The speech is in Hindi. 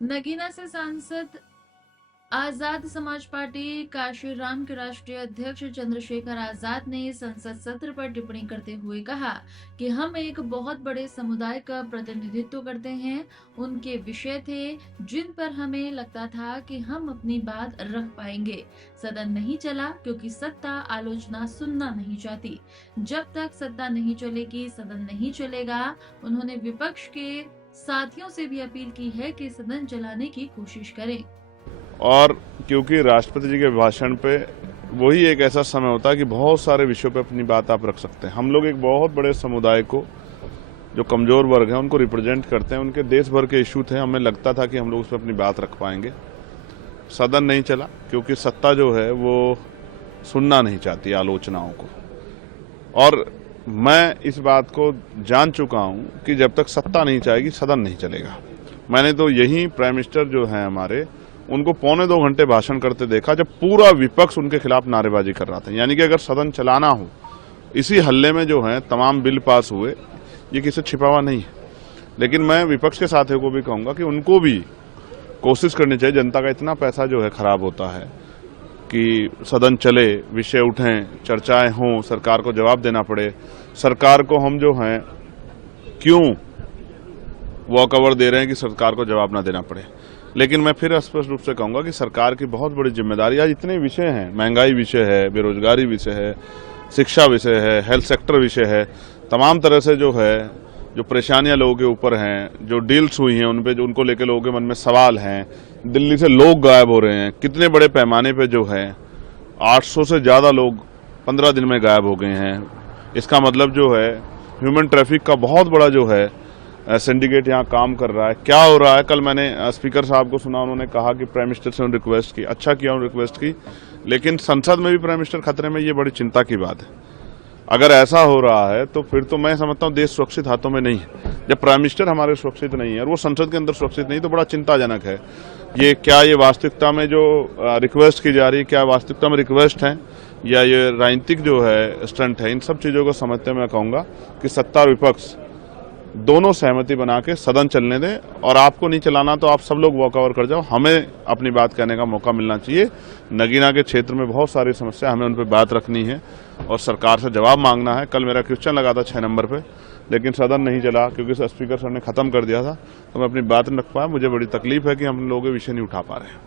नगीना से सांसद आजाद समाज पार्टी काशीराम के राष्ट्रीय अध्यक्ष चंद्रशेखर आजाद ने संसद सत्र पर टिप्पणी करते हुए कहा कि हम एक बहुत बड़े समुदाय का प्रतिनिधित्व करते हैं। उनके विषय थे जिन पर हमें लगता था कि हम अपनी बात रख पाएंगे। सदन नहीं चला क्योंकि सत्ता आलोचना सुनना नहीं चाहती। जब तक सत्ता नहीं चलेगी सदन नहीं चलेगा। उन्होंने विपक्ष के साथियों से भी अपील की है कि सदन चलाने की कोशिश करें। और क्योंकि राष्ट्रपति जी के भाषण पे वही एक ऐसा समय होता है कि बहुत सारे विषयों पे अपनी बात आप रख सकते हैं। हम लोग एक बहुत बड़े समुदाय को, जो कमजोर वर्ग है, उनको रिप्रेजेंट करते हैं। उनके देश भर के इशू थे, हमें लगता था कि हम लोग उस पर अपनी बात रख पाएंगे। सदन नहीं चला क्योंकि सत्ता जो है वो सुनना नहीं चाहती आलोचनाओं को। और मैं इस बात को जान चुका हूं कि जब तक सत्ता नहीं चाहेगी सदन नहीं चलेगा। मैंने तो यही प्राइम मिनिस्टर जो हैं हमारे, उनको 1.25 घंटे भाषण करते देखा जब पूरा विपक्ष उनके खिलाफ नारेबाजी कर रहा था। यानी कि अगर सदन चलाना हो, इसी हल्ले में जो है तमाम बिल पास हुए, ये किसी छिपा हुआ नहीं है। लेकिन मैं विपक्ष के साथियों को भी कहूंगा कि उनको भी कोशिश करनी चाहिए। जनता का इतना पैसा जो है खराब होता है कि सदन चले, विषय उठें, चर्चाएं हों, सरकार को जवाब देना पड़े। सरकार को हम जो हैं क्यों वॉक ओवर दे रहे हैं कि सरकार को जवाब ना देना पड़े। लेकिन मैं फिर स्पष्ट रूप से कहूंगा कि सरकार की बहुत बड़ी जिम्मेदारी, आज इतने विषय हैं, महंगाई विषय है, बेरोजगारी विषय है, शिक्षा विषय है, हेल्थ सेक्टर विषय है, तमाम तरह से जो है जो परेशानियां लोगों के ऊपर हैं, जो डील्स हुई हैं उन पे, जो उनको लेकर लोगों के मन में सवाल हैं। दिल्ली से लोग गायब हो रहे हैं, कितने बड़े पैमाने पे जो है 800 से ज़्यादा लोग 15 दिन में गायब हो गए हैं। इसका मतलब जो है ह्यूमन ट्रैफिक का बहुत बड़ा जो है सिंडिकेट यहाँ काम कर रहा है। क्या हो रहा है, कल मैंने स्पीकर साहब को सुना, उन्होंने कहा कि प्राइम मिनिस्टर से उन्होंने रिक्वेस्ट की। अच्छा किया उन्होंने रिक्वेस्ट की, लेकिन संसद में भी प्राइम मिनिस्टर खतरे में, ये बड़ी चिंता की बात है। अगर ऐसा हो रहा है तो फिर तो मैं समझता हूँ देश सुरक्षित हाथों में नहीं है। जब प्राइम मिनिस्टर हमारे सुरक्षित नहीं है और वो संसद के अंदर सुरक्षित नहीं, तो बड़ा चिंताजनक है। ये वास्तविकता में जो रिक्वेस्ट की जा रही है, क्या वास्तविकता में रिक्वेस्ट है या ये राजनीतिक जो है स्टंट है? इन सब चीज़ों को समझते मैं कहूँगा कि सत्ता और विपक्ष दोनों सहमति बना के सदन चलने दें। और आपको नहीं चलाना तो आप सब लोग वॉक ओवर कर जाओ, हमें अपनी बात कहने का मौका मिलना चाहिए। नगीना के क्षेत्र में बहुत सारी समस्या, हमें उन पर बात रखनी है और सरकार से जवाब मांगना है। कल मेरा क्वेश्चन लगा था 6 नंबर पे, लेकिन सदन नहीं चला क्योंकि स्पीकर सर ने खत्म कर दिया था, तो मैं अपनी बात नहीं रख पाया। मुझे बड़ी तकलीफ है कि हम लोग ये विषय नहीं उठा पा रहे हैं।